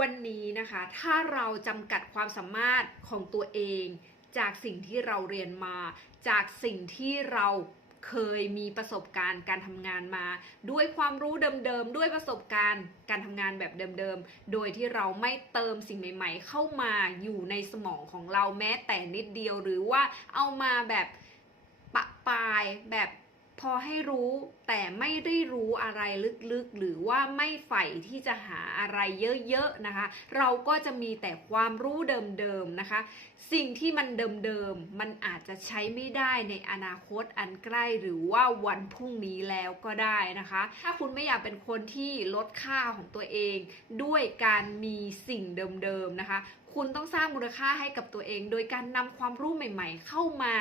วันนี้นะคะ ถ้าเราจำกัดความสามารถของตัวเอง จากสิ่งที่เราเรียนมา จากสิ่งที่เราเคยมีประสบการณ์การทำงานมา ด้วยความรู้เดิมๆ ด้วยประสบการณ์การทำงานแบบเดิมๆ โดยที่เราไม่เติมสิ่งใหม่ ๆ เข้ามาอยู่ในสมองของเราแม้แต่นิดเดียวหรือว่าเอามาแบบปะปายแบบ พอให้รู้แต่ไม่ได้รู้อะไรลึกๆ หรือว่าไม่ใฝ่ที่จะหาอะไรเยอะๆนะคะ เราก็จะมีแต่ความรู้เดิมๆนะคะ สิ่งที่มันเดิมๆมันอาจจะใช้ไม่ได้ในอนาคตอันใกล้หรือว่าวันพรุ่งนี้แล้วก็ได้นะคะ ถ้าคุณไม่อยากเป็นคนที่ลดค่าของตัวเอง ด้วยการมีสิ่งเดิมๆนะคะ คุณต้องสร้างมูลค่าให้กับตัวเอง โดยการนำความรู้ใหม่ ๆ เข้ามา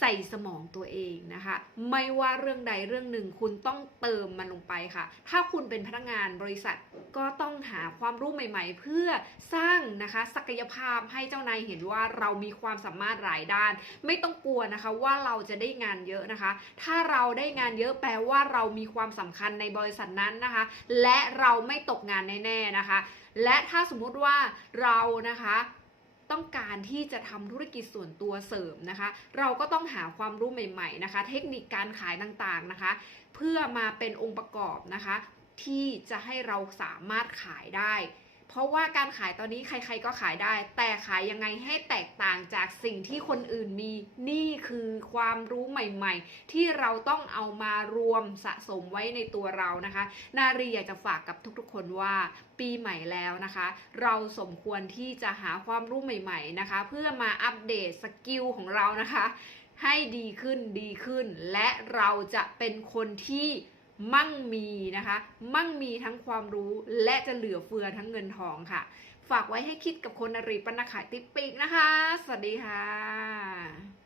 ใส่สมองตัวเองนะคะ ไม่ว่าเรื่องใดเรื่องหนึ่งคุณต้องเติมมันลงไปค่ะ ถ้าคุณเป็นพนักงานบริษัทก็ต้องหาความรู้ใหม่ ๆ เพื่อสร้างนะคะ ศักยภาพให้เจ้านายเห็นว่าเรามีความสามารถหลายด้าน ไม่ต้องกลัวนะคะว่าเราจะได้งานเยอะนะคะ ถ้าเราได้งานเยอะแปลว่าเรามีความสำคัญในบริษัทนั้นนะคะ และเราไม่ตกงานแน่ๆนะคะ และถ้าสมมุติว่าเรานะคะ ต้องการที่จะทำธุรกิจส่วนตัวเสริมนะคะ เราก็ต้องหาความรู้ใหม่ ๆนะคะ เทคนิคการขายต่างๆนะคะ เพื่อมาเป็นองค์ประกอบนะคะ ที่จะให้เราสามารถขายได้ เพราะว่าการขายตอนนี้ใครๆก็ขายได้ แต่ขายยังไงให้แตกต่างจากสิ่งที่คนอื่นมี นี่คือความรู้ใหม่ๆ ที่เราต้องเอามารวมสะสมไว้ในตัวเรานะคะ นารีอยากจะฝากกับทุกๆคนว่าปีใหม่แล้วนะคะ เราสมควรที่จะหาความรู้ใหม่ ๆนะคะ เพื่อมาอัปเดตสกิลของเรานะคะ ให้ดีขึ้นดีขึ้น และเราจะเป็นคนที่ มั่งมีนะคะ มั่งมีทั้งความรู้และจะเหลือเฟือทั้งเงินทองค่ะ ฝากไว้ให้คิดกับคนนรีปนขายติปปีกนะคะ สวัสดีค่ะ